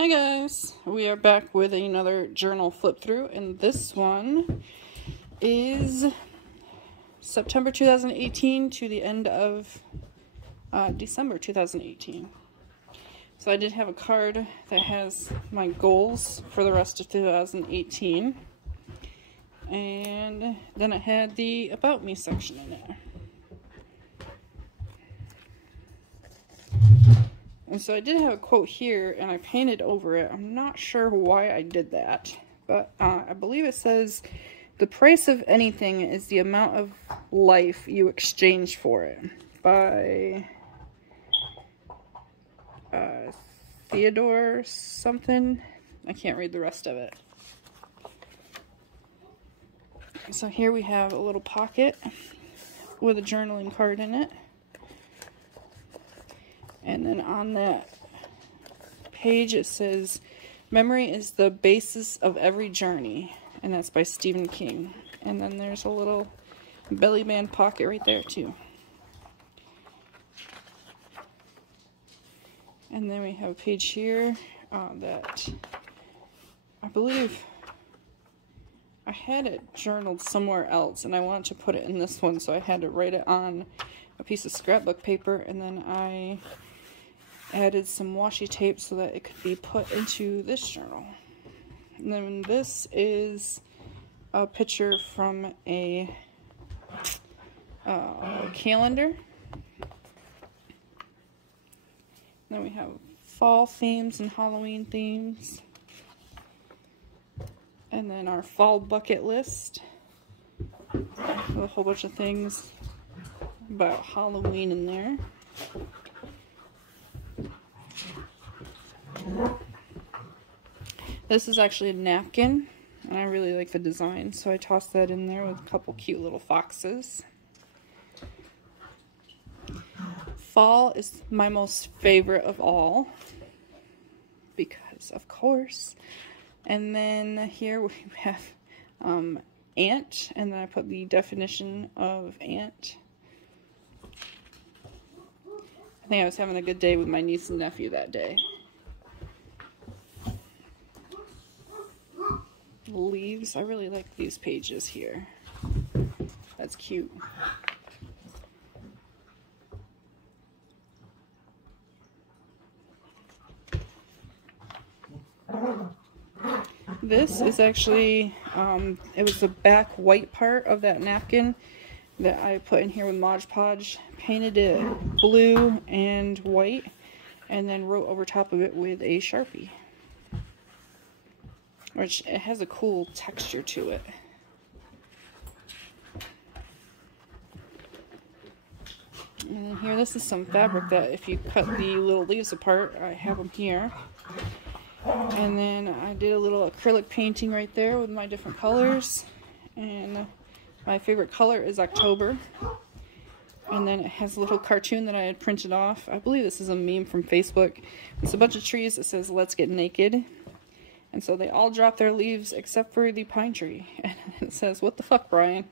Hi guys, we are back with another journal flip through, and this one is September 2018 to the end of December 2018. So I did have a card that has my goals for the rest of 2018, and then it had the About Me section in there. And so I did have a quote here, and I painted over it. I'm not sure why I did that, but I believe it says, "The price of anything is the amount of life you exchange for it," by Theodore something. I can't read the rest of it. So here we have a little pocket with a journaling card in it. And then on that page it says, "Memory is the basis of every journey," and that's by Stephen King. And then there's a little belly band pocket right there too. And then we have a page here that I believe I had it journaled somewhere else, and I wanted to put it in this one, so I had to write it on a piece of scrapbook paper, and then I added some washi tape so that it could be put into this journal. And then this is a picture from a calendar. Then we have fall themes and Halloween themes. And then our fall bucket list with a whole bunch of things about Halloween in there. This is actually a napkin, and I really like the design, so I tossed that in there with a couple cute little foxes. Fall is my most favorite of all, because of course. And then here we have ant, and then I put the definition of ant. I think I was having a good day with my niece and nephew that day. Leaves. I really like these pages here. That's cute. This is actually, it was the back white part of that napkin that I put in here with Mod Podge, painted it blue and white, and then wrote over top of it with a Sharpie. Which, it has a cool texture to it. And then here, this is some fabric that if you cut the little leaves apart, I have them here. And then I did a little acrylic painting right there with my different colors. And my favorite color is October. And then it has a little cartoon that I had printed off. I believe this is a meme from Facebook. It's a bunch of trees that says, "Let's get naked." And so they all drop their leaves except for the pine tree. And it says, "What the fuck, Brian?"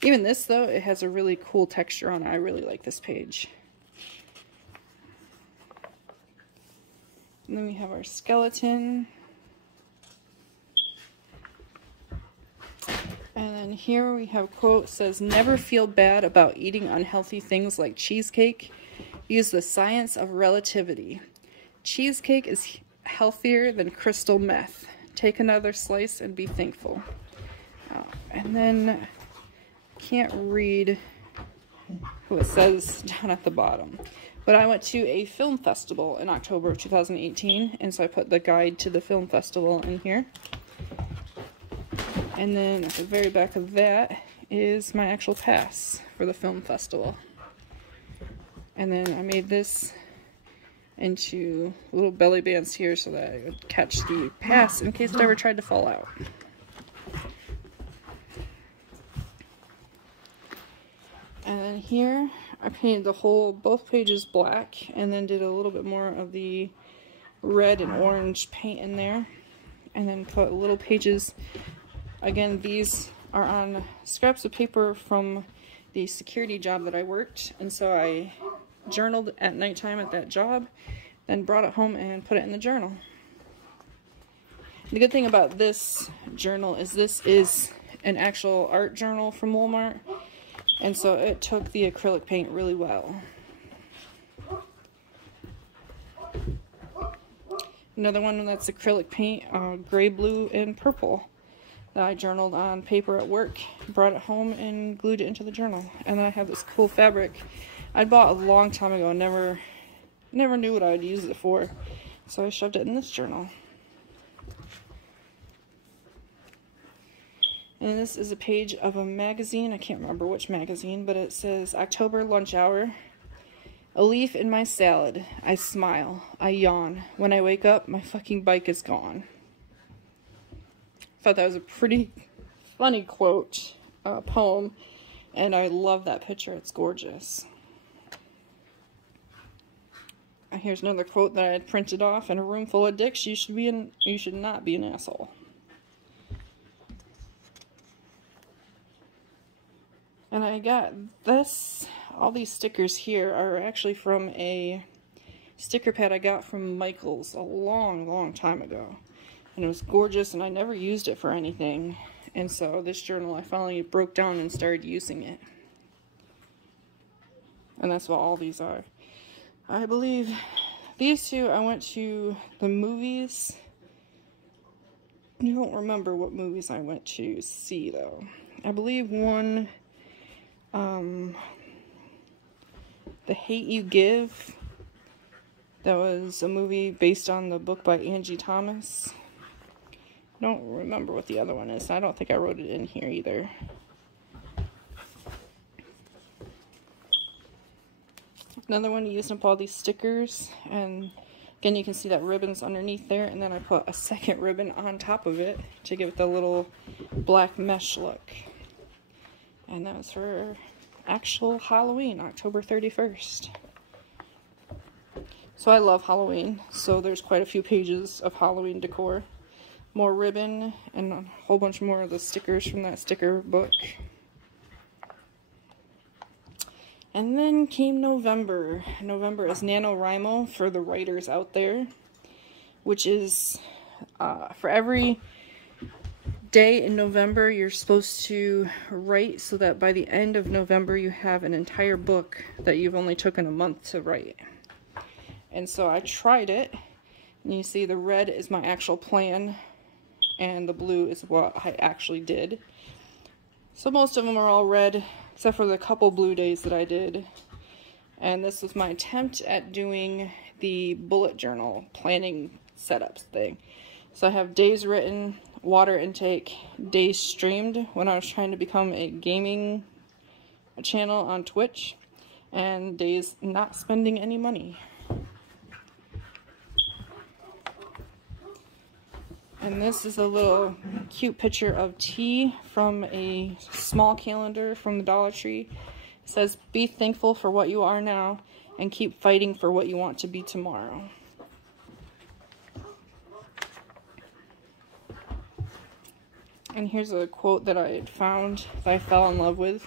Even this, though, it has a really cool texture on it. I really like this page. And then we have our skeleton. And then here we have a quote that says, "Never feel bad about eating unhealthy things like cheesecake. Use the science of relativity. Cheesecake is healthier than crystal meth. Take another slice and be thankful." And then I can't read what it says down at the bottom. But I went to a film festival in October of 2018, and so I put the guide to the film festival in here. And then at the very back of that is my actual pass for the film festival. And then I made this into little belly bands here so that I would catch the pass in case it ever tried to fall out. And then here I painted both pages black, and then did a little bit more of the red and orange paint in there, and then put little pages. Again, these are on scraps of paper from the security job that I worked, and so I journaled at nighttime at that job. then brought it home and put it in the journal. The good thing about this journal is this is an actual art journal from Walmart, and so it took the acrylic paint really well. Another one that's acrylic paint, gray, blue, and purple, that I journaled on paper at work, brought it home and glued it into the journal. And then I have this cool fabric I bought a long time ago, never knew what I would use it for, so I shoved it in this journal. And this is a page of a magazine. I can't remember which magazine, but it says October lunch hour. A leaf in my salad. I smile. I yawn. When I wake up, my fucking bike is gone. Thought that was a pretty funny quote, poem, and I love that picture. It's gorgeous. Here's another quote that I had printed off. In a room full of dicks, you should not be an asshole. And I got this, all these stickers here are actually from a sticker pad I got from Michaels a long time ago. And it was gorgeous, and I never used it for anything. And so this journal, I finally broke down and started using it. And that's what all these are. I believe these two, I went to the movies. I don't remember what movies I went to see, though. I believe one... The Hate U Give, that was a movie based on the book by Angie Thomas. I don't remember what the other one is. I don't think I wrote it in here either. Another one, used up all these stickers, and again you can see that ribbon's underneath there, and then I put a second ribbon on top of it to give it the little black mesh look. And that was for actual Halloween, October 31st. So I love Halloween, so there's quite a few pages of Halloween decor. More ribbon, and a whole bunch more of the stickers from that sticker book. And then came November. November is NaNoWriMo for the writers out there, which is for every day in November you're supposed to write so that by the end of November you have an entire book that you've only taken a month to write. And so I tried it, and you see the red is my actual plan and the blue is what I actually did. So most of them are all red except for the couple blue days that I did. And this was my attempt at doing the bullet journal planning setups thing. So I have days written, water intake, days streamed when I was trying to become a gaming channel on Twitch, and days not spending any money. And this is a little cute picture of tea from a small calendar from the Dollar Tree. It says, "Be thankful for what you are now and keep fighting for what you want to be tomorrow." And here's a quote that I had found that I fell in love with.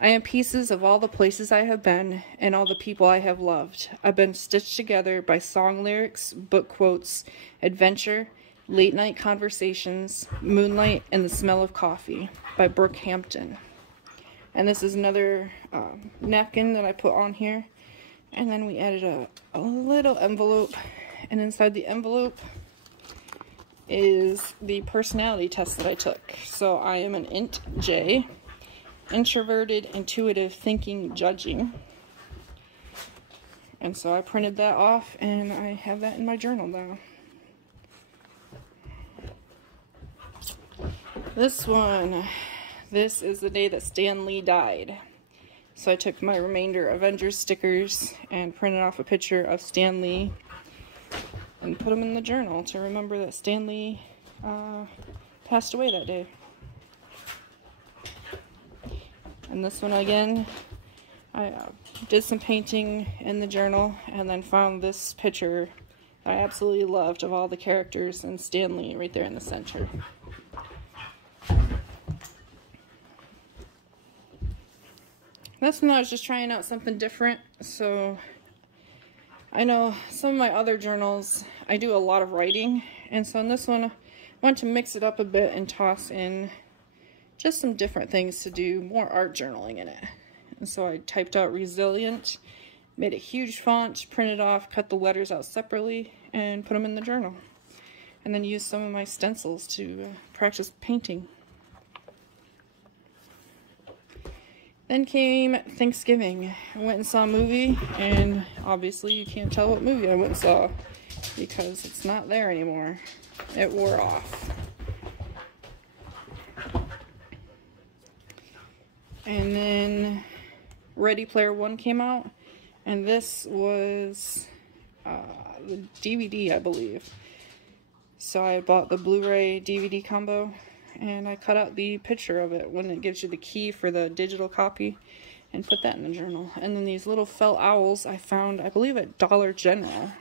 "I am pieces of all the places I have been and all the people I have loved. I've been stitched together by song lyrics, book quotes, adventure, late night conversations, moonlight, and the smell of coffee," by Brooke Hampton. And this is another napkin that I put on here. And then we added a little envelope, and inside the envelope is the personality test that I took. So I am an Int J, introverted, intuitive, thinking, judging. And so I printed that off, and I have that in my journal now. This one, this is the day that Stan Lee died. So I took my remainder Avengers stickers and printed off a picture of Stan Lee and put them in the journal to remember that Stan Lee passed away that day. And this one again, I did some painting in the journal and then found this picture that I absolutely loved of all the characters and Stan Lee right there in the center. This one I was just trying out something different, so I know some of my other journals, I do a lot of writing, and so in this one, I want to mix it up a bit and toss in just some different things to do more art journaling in it. And so I typed out resilient, made a huge font, printed off, cut the letters out separately, and put them in the journal. And then used some of my stencils to practice painting. Then came Thanksgiving. I went and saw a movie, and obviously you can't tell what movie I went and saw because it's not there anymore. It wore off. And then Ready Player One came out, and this was the DVD, I believe. So I bought the Blu-ray DVD combo, and I cut out the picture of it when it gives you the key for the digital copy, and put that in the journal. And then these little felt owls I found, I believe, at Dollar General.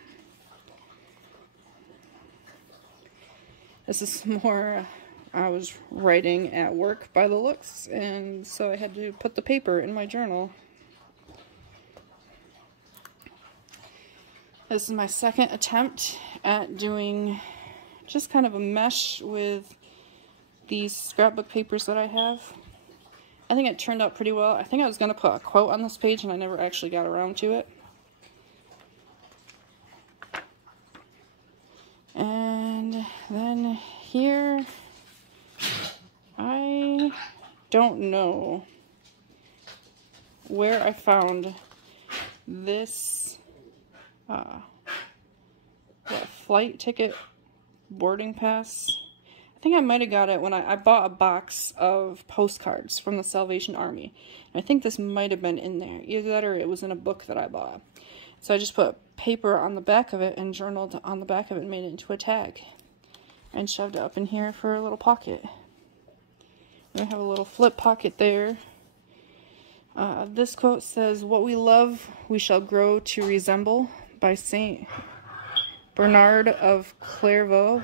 This is more, I was writing at work by the looks, and so I had to put the paper in my journal. This is my second attempt at doing just kind of a mesh with these scrapbook papers that I have. I think it turned out pretty well. I think I was going to put a quote on this page, and I never actually got around to it. And then here, I don't know where I found this flight ticket boarding pass. I think I might have got it when I bought a box of postcards from the Salvation Army. And I think this might have been in there. Either that or it was in a book that I bought. So I just put paper on the back of it and journaled on the back of it and made it into a tag. And shoved it up in here for a little pocket. And I have a little flip pocket there. This quote says, "What we love, we shall grow to resemble," by Saint Bernard of Clairvaux.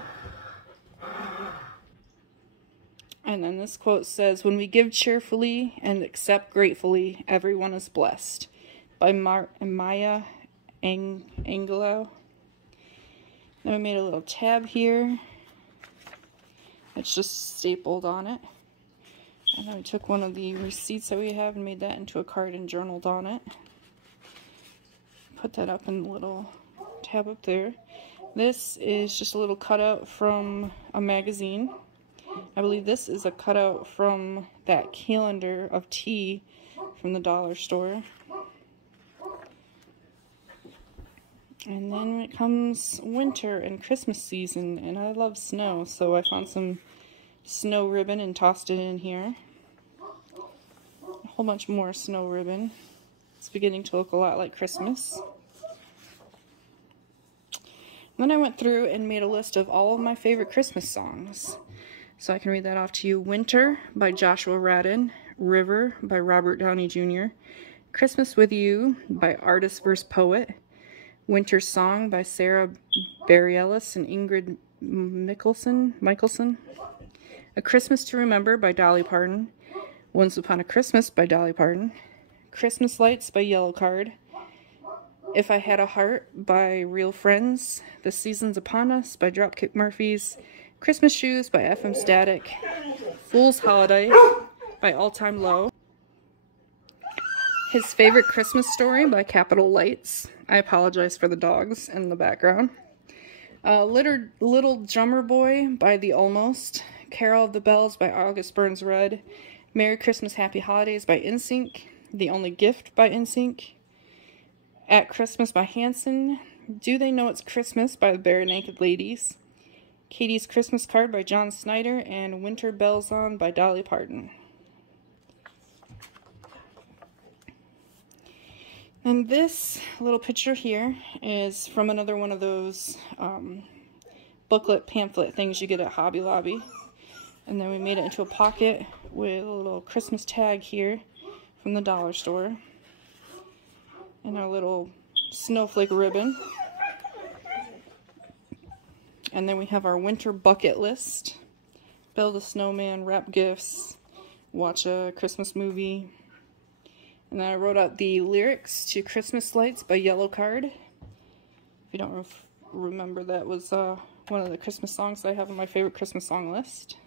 And then this quote says, "When we give cheerfully and accept gratefully, everyone is blessed," by Maya Angelou. Then we made a little tab here. It's just stapled on it. And then we took one of the receipts that we have and made that into a card and journaled on it. Put that up in the little tab up there. This is just a little cutout from a magazine. I believe this is a cutout from that calendar of tea from the dollar store. And then it comes winter and Christmas season, and I love snow, so I found some snow ribbon and tossed it in here. A whole bunch more snow ribbon. It's beginning to look a lot like Christmas. And then I went through and made a list of all of my favorite Christmas songs. So I can read that off to you. Winter by Joshua Radin, River by Robert Downey Jr., Christmas with You by Artist vs. Poet, Winter Song by Sarah Bareilles and Ingrid Michaelson, A Christmas to Remember by Dolly Parton, Once Upon a Christmas by Dolly Parton, Christmas Lights by Yellowcard, If I Had a Heart by Real Friends, The Season's Upon Us by Dropkick Murphys, Christmas Shoes by FM Static, Fool's Holiday by All Time Low, His Favorite Christmas Story by Capital Lights. I apologize for the dogs in the background. Little Drummer Boy by The Almost, Carol of the Bells by August Burns Red, Merry Christmas Happy Holidays by NSYNC, The Only Gift by NSYNC, At Christmas by Hanson, Do They Know It's Christmas by the Bare Naked Ladies, Katie's Christmas Card by John Snyder, and Winter Bells On by Dolly Parton. And this little picture here is from another one of those booklet pamphlet things you get at Hobby Lobby. And then we made it into a pocket with a little Christmas tag here from the dollar store. And our little snowflake ribbon. And then we have our winter bucket list. Build a snowman, wrap gifts, watch a Christmas movie. And then I wrote out the lyrics to Christmas Lights by Yellowcard. you don't remember, that was one of the Christmas songs I have on my favorite Christmas song list.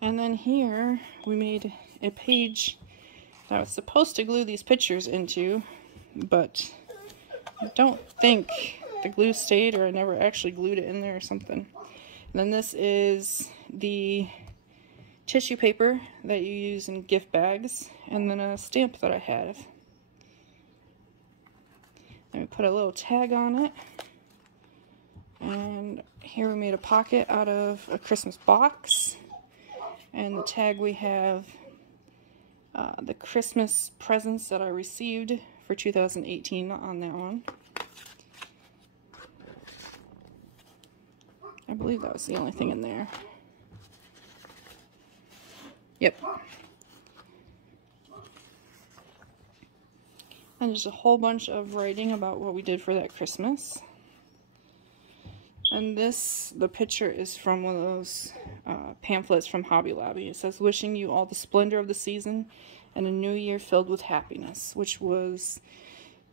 And then here we made a page that I was supposed to glue these pictures into, but I don't think the glue stayed, or I never actually glued it in there or something. And then this is the tissue paper that you use in gift bags, and then a stamp that I have. And we put a little tag on it. And here we made a pocket out of a Christmas box. And the tag, we have the Christmas presents that I received for 2018 on that one. I believe that was the only thing in there. Yep. And there's a whole bunch of writing about what we did for that Christmas. And the picture is from one of those pamphlets from Hobby Lobby. It says, "Wishing you all the splendor of the season and a new year filled with happiness," which was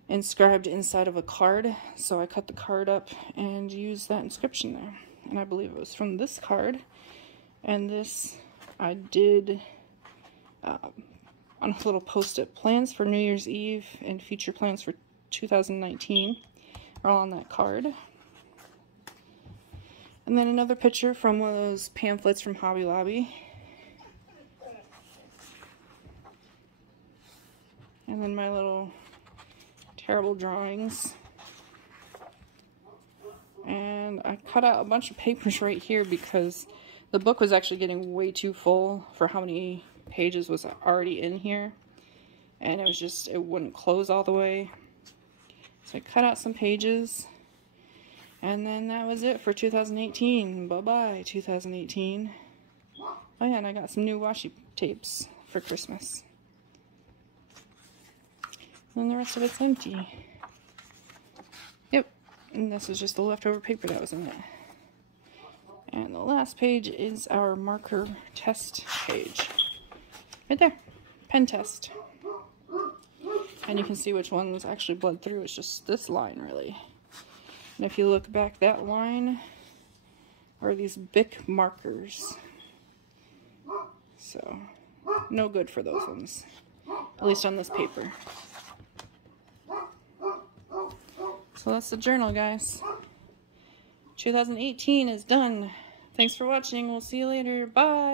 inscribed inside of a card. So I cut the card up and used that inscription there. And I believe it was from this card. And this I did on a little post-it. Plans for New Year's Eve and future plans for 2019 are all on that card. And then another picture from one of those pamphlets from Hobby Lobby. And then my little terrible drawings. And I cut out a bunch of papers right here because the book was actually getting way too full for how many pages was already in here. And it was just, it wouldn't close all the way. So I cut out some pages. And then that was it for 2018. Bye-bye, 2018. Oh yeah, and I got some new washi tapes for Christmas. And then the rest of it's empty. Yep, and this is just the leftover paper that was in it. And the last page is our marker test page. Right there, pen test. And you can see which ones actually bled through. It's just this line, really. And if you look back, that line are these Bic markers. So, no good for those ones. At least on this paper. So that's the journal, guys. 2018 is done. Thanks for watching. We'll see you later. Bye!